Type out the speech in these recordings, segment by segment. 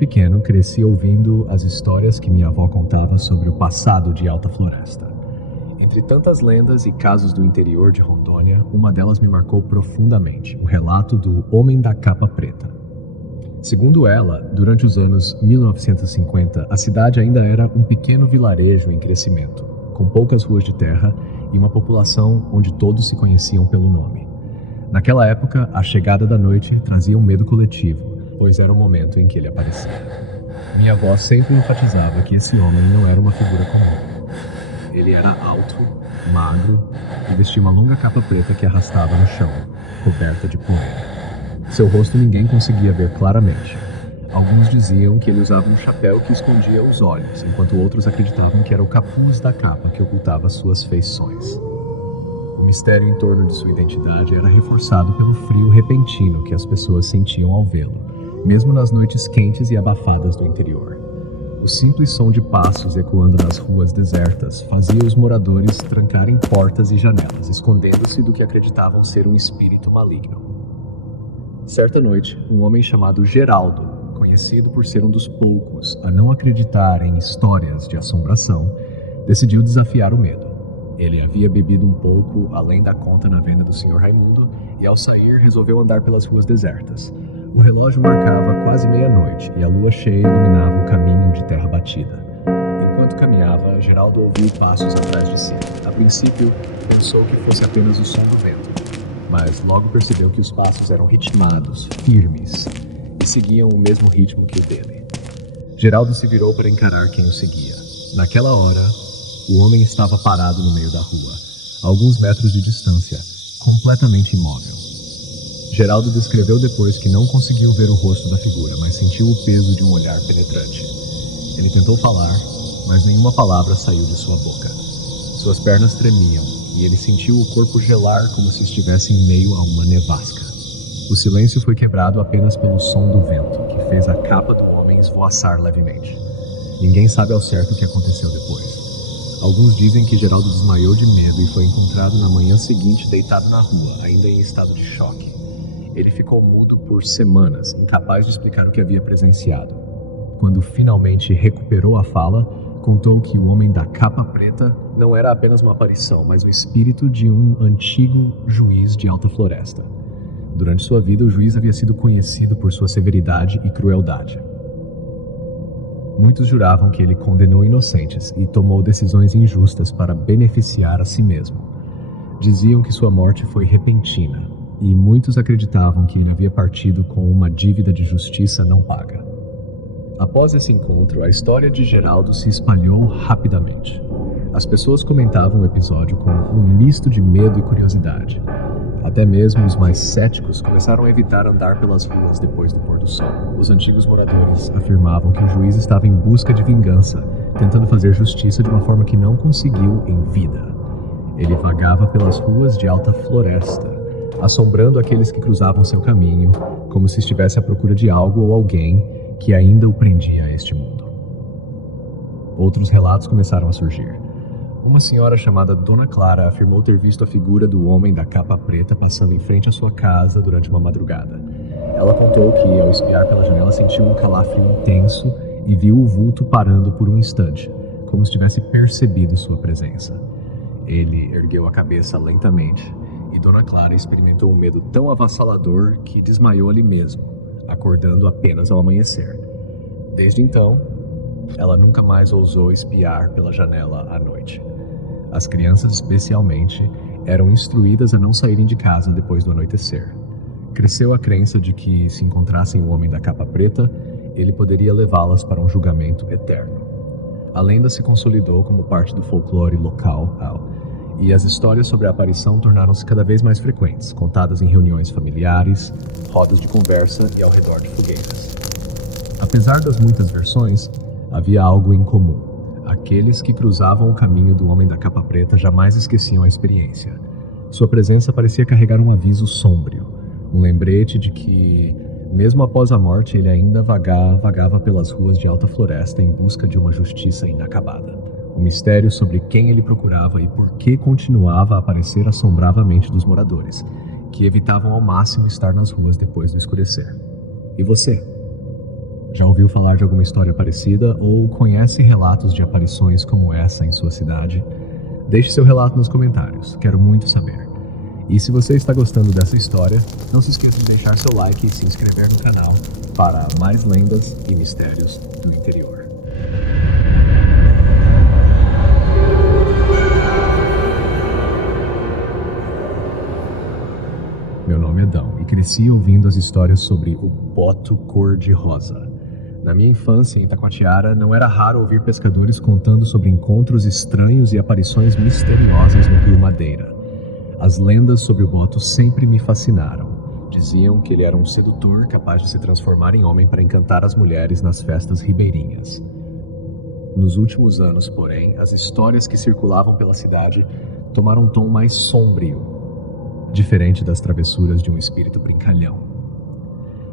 pequeno, cresci ouvindo as histórias que minha avó contava sobre o passado de Alta Floresta. Entre tantas lendas e casos do interior de Rondônia, uma delas me marcou profundamente, o relato do Homem da Capa Preta. Segundo ela, durante os anos 1950, a cidade ainda era um pequeno vilarejo em crescimento, com poucas ruas de terra e uma população onde todos se conheciam pelo nome. Naquela época, a chegada da noite trazia um medo coletivo, pois era o momento em que ele aparecia. Minha avó sempre enfatizava que esse homem não era uma figura comum. Ele era alto, magro e vestia uma longa capa preta que arrastava no chão, coberta de poeira. Seu rosto ninguém conseguia ver claramente. Alguns diziam que ele usava um chapéu que escondia os olhos, enquanto outros acreditavam que era o capuz da capa que ocultava suas feições. O mistério em torno de sua identidade era reforçado pelo frio repentino que as pessoas sentiam ao vê-lo, mesmo nas noites quentes e abafadas do interior. O simples som de passos ecoando nas ruas desertas fazia os moradores trancarem portas e janelas, escondendo-se do que acreditavam ser um espírito maligno. Certa noite, um homem chamado Geraldo, conhecido por ser um dos poucos a não acreditar em histórias de assombração, decidiu desafiar o medo. Ele havia bebido um pouco além da conta na venda do Sr. Raimundo e, ao sair, resolveu andar pelas ruas desertas. O relógio marcava quase meia-noite e a lua cheia iluminava o caminho de terra batida. Enquanto caminhava, Geraldo ouviu passos atrás de si. A princípio, pensou que fosse apenas o som do vento, mas logo percebeu que os passos eram ritmados, firmes, e seguiam o mesmo ritmo que o dele. Geraldo se virou para encarar quem o seguia. Naquela hora, o homem estava parado no meio da rua, a alguns metros de distância, completamente imóvel. Geraldo descreveu depois que não conseguiu ver o rosto da figura, mas sentiu o peso de um olhar penetrante. Ele tentou falar, mas nenhuma palavra saiu de sua boca. Suas pernas tremiam, e ele sentiu o corpo gelar como se estivesse em meio a uma nevasca. O silêncio foi quebrado apenas pelo som do vento, que fez a capa do homem esvoaçar levemente. Ninguém sabe ao certo o que aconteceu depois. Alguns dizem que Geraldo desmaiou de medo e foi encontrado na manhã seguinte deitado na rua, ainda em estado de choque. Ele ficou mudo por semanas, incapaz de explicar o que havia presenciado. Quando finalmente recuperou a fala, contou que o Homem da Capa Preta não era apenas uma aparição, mas o espírito de um antigo juiz de Alta Floresta. Durante sua vida, o juiz havia sido conhecido por sua severidade e crueldade. Muitos juravam que ele condenou inocentes e tomou decisões injustas para beneficiar a si mesmo. Diziam que sua morte foi repentina, e muitos acreditavam que ele havia partido com uma dívida de justiça não paga. Após esse encontro, a história de Geraldo se espalhou rapidamente. As pessoas comentavam o episódio com um misto de medo e curiosidade. Até mesmo os mais céticos começaram a evitar andar pelas ruas depois do pôr do sol. Os antigos moradores afirmavam que o juiz estava em busca de vingança, tentando fazer justiça de uma forma que não conseguiu em vida. Ele vagava pelas ruas de Alta Floresta, assombrando aqueles que cruzavam seu caminho, como se estivesse à procura de algo ou alguém que ainda o prendia a este mundo. Outros relatos começaram a surgir. Uma senhora chamada Dona Clara afirmou ter visto a figura do Homem da Capa Preta passando em frente à sua casa durante uma madrugada. Ela contou que, ao espiar pela janela, sentiu um calafrio intenso e viu o vulto parando por um instante, como se tivesse percebido sua presença. Ele ergueu a cabeça lentamente, e Dona Clara experimentou um medo tão avassalador que desmaiou ali mesmo, acordando apenas ao amanhecer. Desde então, ela nunca mais ousou espiar pela janela à noite. As crianças, especialmente, eram instruídas a não saírem de casa depois do anoitecer. Cresceu a crença de que, se encontrassem o Homem da Capa Preta, ele poderia levá-las para um julgamento eterno. A lenda se consolidou como parte do folclore local, e as histórias sobre a aparição tornaram-se cada vez mais frequentes, contadas em reuniões familiares, rodas de conversa e ao redor de fogueiras. Apesar das muitas versões, havia algo em comum. Aqueles que cruzavam o caminho do Homem da Capa Preta jamais esqueciam a experiência. Sua presença parecia carregar um aviso sômbrio, um lembrete de que, mesmo após a morte, ele ainda vagava pelas ruas de Alta Floresta em busca de uma justiça inacabada. O mistério sobre quem ele procurava e por que continuava a aparecer assombrava a mente dos moradores, que evitavam ao máximo estar nas ruas depois do escurecer. E você? Já ouviu falar de alguma história parecida ou conhece relatos de aparições como essa em sua cidade? Deixe seu relato nos comentários, quero muito saber. E se você está gostando dessa história, não se esqueça de deixar seu like e se inscrever no canal para mais lendas e mistérios do interior. Meu nome é Dão e cresci ouvindo as histórias sobre o boto cor-de-rosa. Na minha infância, em Itacoatiara, não era raro ouvir pescadores contando sobre encontros estranhos e aparições misteriosas no Rio Madeira. As lendas sobre o boto sempre me fascinaram. Diziam que ele era um sedutor capaz de se transformar em homem para encantar as mulheres nas festas ribeirinhas. Nos últimos anos, porém, as histórias que circulavam pela cidade tomaram um tom mais sombrio, diferente das travessuras de um espírito brincalhão.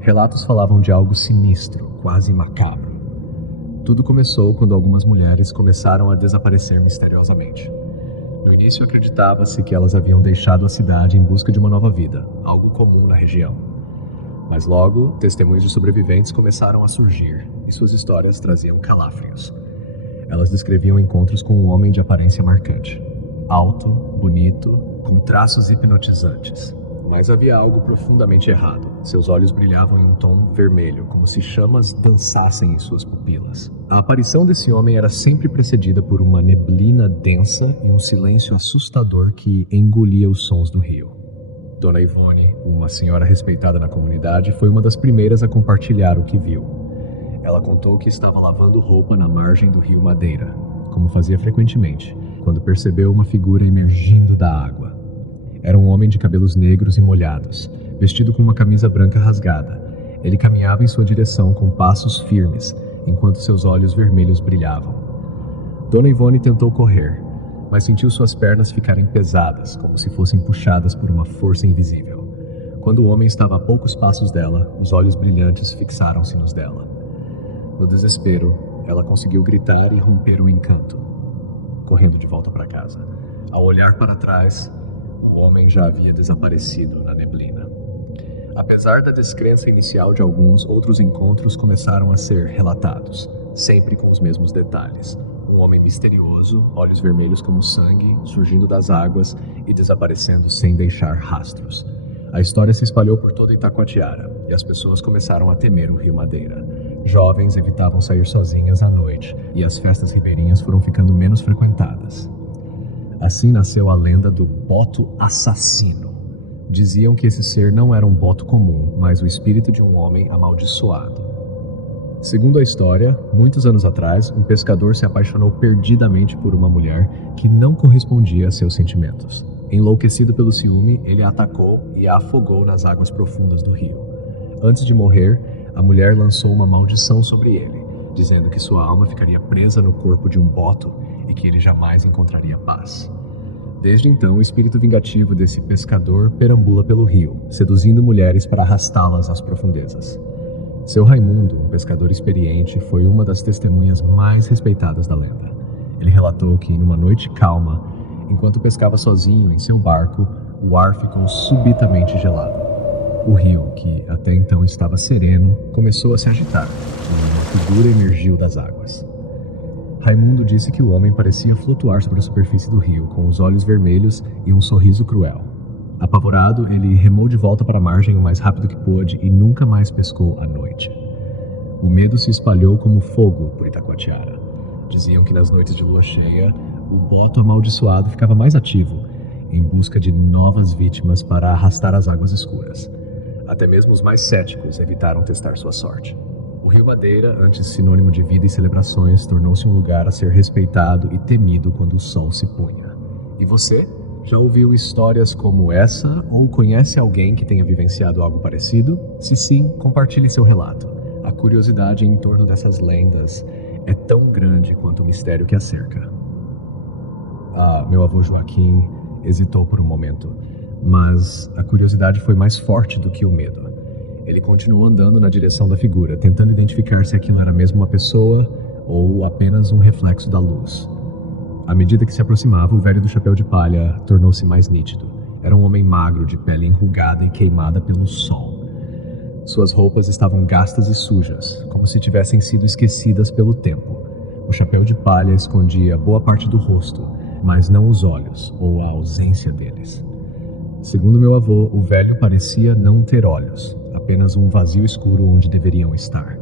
Relatos falavam de algo sinistro, quase macabro. Tudo começou quando algumas mulheres começaram a desaparecer misteriosamente. No início acreditava-se que elas haviam deixado a cidade em busca de uma nova vida, algo comum na região. Mas logo, testemunhos de sobreviventes começaram a surgir, e suas histórias traziam calafrios. Elas descreviam encontros com um homem de aparência marcante, alto, bonito, com traços hipnotizantes. Mas havia algo profundamente errado. Seus olhos brilhavam em um tom vermelho, como se chamas dançassem em suas pupilas. A aparição desse homem era sempre precedida por uma neblina densa e um silêncio assustador que engolia os sons do rio. Dona Ivone, uma senhora respeitada na comunidade, foi uma das primeiras a compartilhar o que viu. Ela contou que estava lavando roupa na margem do rio Madeira, como fazia frequentemente, quando percebeu uma figura emergindo da água. Era um homem de cabelos negros e molhados, vestido com uma camisa branca rasgada. Ele caminhava em sua direção com passos firmes, enquanto seus olhos vermelhos brilhavam. Dona Ivone tentou correr, mas sentiu suas pernas ficarem pesadas, como se fossem puxadas por uma força invisível. Quando o homem estava a poucos passos dela, os olhos brilhantes fixaram-se nos dela. No desespero, ela conseguiu gritar e romper o encanto, correndo de volta para casa. Ao olhar para trás, o homem já havia desaparecido na neblina. Apesar da descrença inicial de alguns, outros encontros começaram a ser relatados, sempre com os mesmos detalhes. Um homem misterioso, olhos vermelhos como sangue, surgindo das águas e desaparecendo sem deixar rastros. A história se espalhou por toda Itacoatiara e as pessoas começaram a temer o Rio Madeira. Jovens evitavam sair sozinhas à noite e as festas ribeirinhas foram ficando menos frequentadas. Assim nasceu a lenda do boto assassino. Diziam que esse ser não era um boto comum, mas o espírito de um homem amaldiçoado. Segundo a história, muitos anos atrás, um pescador se apaixonou perdidamente por uma mulher que não correspondia a seus sentimentos. Enlouquecido pelo ciúme, ele a atacou e a afogou nas águas profundas do rio. Antes de morrer, a mulher lançou uma maldição sobre ele, dizendo que sua alma ficaria presa no corpo de um boto e que ele jamais encontraria paz. Desde então, o espírito vingativo desse pescador perambula pelo rio, seduzindo mulheres para arrastá-las às profundezas. Seu Raimundo, um pescador experiente, foi uma das testemunhas mais respeitadas da lenda. Ele relatou que, numa noite calma, enquanto pescava sozinho em seu barco, o ar ficou subitamente gelado. O rio, que até então estava sereno, começou a se agitar e uma figura emergiu das águas. Raimundo disse que o homem parecia flutuar sobre a superfície do rio, com os olhos vermelhos e um sorriso cruel. Apavorado, ele remou de volta para a margem o mais rápido que pôde e nunca mais pescou à noite. O medo se espalhou como fogo por Itacoatiara. Diziam que nas noites de lua cheia, o boto amaldiçoado ficava mais ativo, em busca de novas vítimas para arrastar as águas escuras. Até mesmo os mais céticos evitaram testar sua sorte. O Rio Madeira, antes sinônimo de vida e celebrações, tornou-se um lugar a ser respeitado e temido quando o sol se punha. E você? Já ouviu histórias como essa ou conhece alguém que tenha vivenciado algo parecido? Se sim, compartilhe seu relato. A curiosidade em torno dessas lendas é tão grande quanto o mistério que a cerca. Meu avô Joaquim hesitou por um momento, mas a curiosidade foi mais forte do que o medo. Ele continuou andando na direção da figura, tentando identificar se aquilo era mesmo uma pessoa ou apenas um reflexo da luz. À medida que se aproximava, o velho do chapéu de palha tornou-se mais nítido. Era um homem magro, de pele enrugada e queimada pelo sol. Suas roupas estavam gastas e sujas, como se tivessem sido esquecidas pelo tempo. O chapéu de palha escondia boa parte do rosto, mas não os olhos ou a ausência deles. Segundo meu avô, o velho parecia não ter olhos, apenas um vazio escuro onde deveriam estar.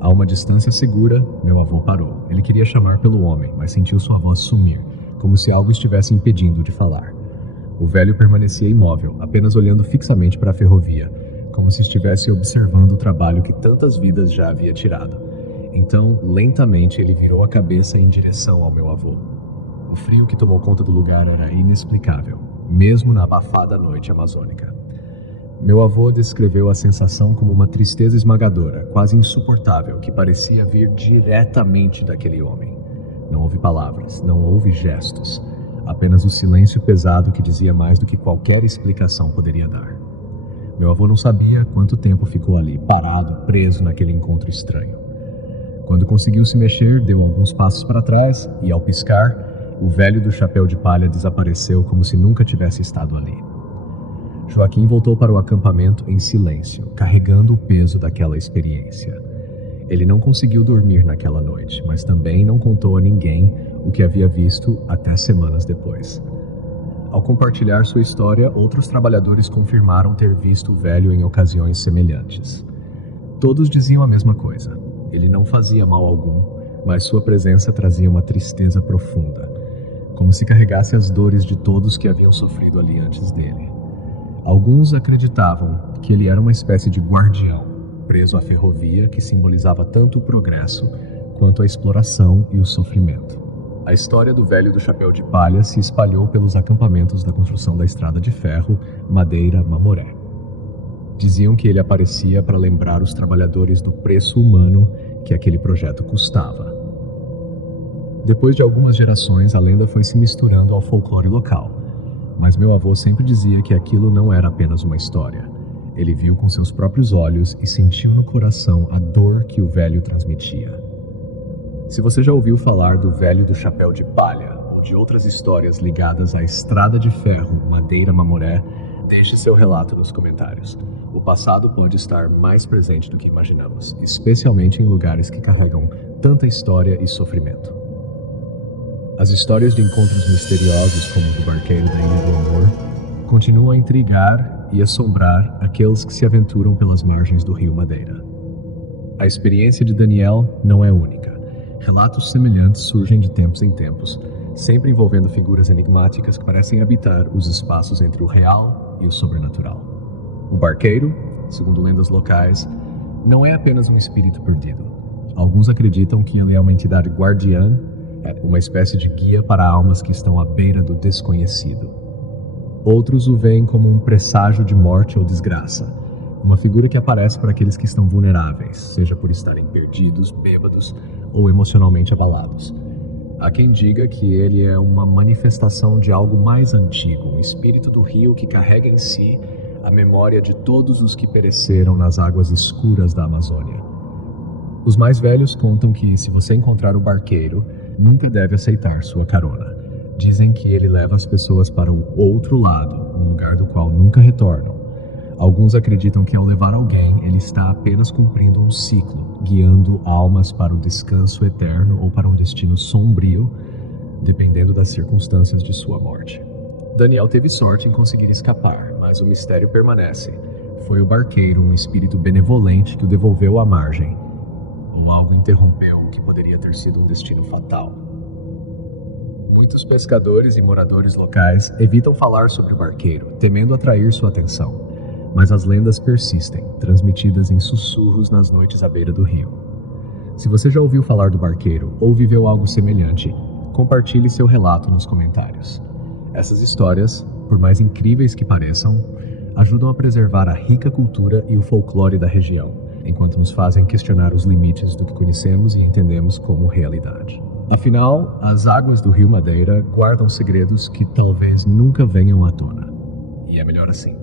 A uma distância segura, meu avô parou. Ele queria chamar pelo homem, mas sentiu sua voz sumir, como se algo estivesse impedindo de falar. O velho permanecia imóvel, apenas olhando fixamente para a ferrovia, como se estivesse observando o trabalho que tantas vidas já havia tirado. Então, lentamente, ele virou a cabeça em direção ao meu avô. O frio que tomou conta do lugar era inexplicável, mesmo na abafada noite amazônica. Meu avô descreveu a sensação como uma tristeza esmagadora, quase insuportável, que parecia vir diretamente daquele homem. Não houve palavras, não houve gestos, apenas o silêncio pesado que dizia mais do que qualquer explicação poderia dar. Meu avô não sabia quanto tempo ficou ali, parado, preso naquele encontro estranho. Quando conseguiu se mexer, deu alguns passos para trás e, ao piscar, o velho do chapéu de palha desapareceu como se nunca tivesse estado ali. Joaquim voltou para o acampamento em silêncio, carregando o peso daquela experiência. Ele não conseguiu dormir naquela noite, mas também não contou a ninguém o que havia visto até semanas depois. Ao compartilhar sua história, outros trabalhadores confirmaram ter visto o velho em ocasiões semelhantes. Todos diziam a mesma coisa. Ele não fazia mal algum, mas sua presença trazia uma tristeza profunda, como se carregasse as dores de todos que haviam sofrido ali antes dele. Alguns acreditavam que ele era uma espécie de guardião, preso à ferrovia que simbolizava tanto o progresso quanto a exploração e o sofrimento. A história do velho do chapéu de palha se espalhou pelos acampamentos da construção da estrada de ferro Madeira-Mamoré. Diziam que ele aparecia para lembrar os trabalhadores do preço humano que aquele projeto custava. Depois de algumas gerações, a lenda foi se misturando ao folclore local, mas meu avô sempre dizia que aquilo não era apenas uma história. Ele viu com seus próprios olhos e sentiu no coração a dor que o velho transmitia. Se você já ouviu falar do velho do chapéu de palha ou de outras histórias ligadas à estrada de ferro Madeira-Mamoré, deixe seu relato nos comentários. O passado pode estar mais presente do que imaginamos, especialmente em lugares que carregam tanta história e sofrimento. As histórias de encontros misteriosos, como o do barqueiro da Ilha do Amor, continuam a intrigar e assombrar aqueles que se aventuram pelas margens do rio Madeira. A experiência de Daniel não é única. Relatos semelhantes surgem de tempos em tempos, sempre envolvendo figuras enigmáticas que parecem habitar os espaços entre o real e o sobrenatural. O barqueiro, segundo lendas locais, não é apenas um espírito perdido. Alguns acreditam que ele é uma entidade guardiã, uma espécie de guia para almas que estão à beira do desconhecido. Outros o veem como um presságio de morte ou desgraça, uma figura que aparece para aqueles que estão vulneráveis, seja por estarem perdidos, bêbados ou emocionalmente abalados. Há quem diga que ele é uma manifestação de algo mais antigo, um espírito do rio que carrega em si a memória de todos os que pereceram nas águas escuras da Amazônia. Os mais velhos contam que, se você encontrar o barqueiro, nunca deve aceitar sua carona. Dizem que ele leva as pessoas para o outro lado, um lugar do qual nunca retornam. Alguns acreditam que, ao levar alguém, ele está apenas cumprindo um ciclo, guiando almas para o descanso eterno ou para um destino sombrio, dependendo das circunstâncias de sua morte. Daniel teve sorte em conseguir escapar, mas o mistério permanece. Foi o barqueiro, um espírito benevolente, que o devolveu à margem, ou algo interrompeu o que poderia ter sido um destino fatal. Muitos pescadores e moradores locais evitam falar sobre o barqueiro, temendo atrair sua atenção. Mas as lendas persistem, transmitidas em sussurros nas noites à beira do rio. Se você já ouviu falar do barqueiro ou viveu algo semelhante, compartilhe seu relato nos comentários. Essas histórias, por mais incríveis que pareçam, ajudam a preservar a rica cultura e o folclore da região, enquanto nos fazem questionar os limites do que conhecemos e entendemos como realidade. Afinal, as águas do rio Madeira guardam segredos que talvez nunca venham à tona. E é melhor assim.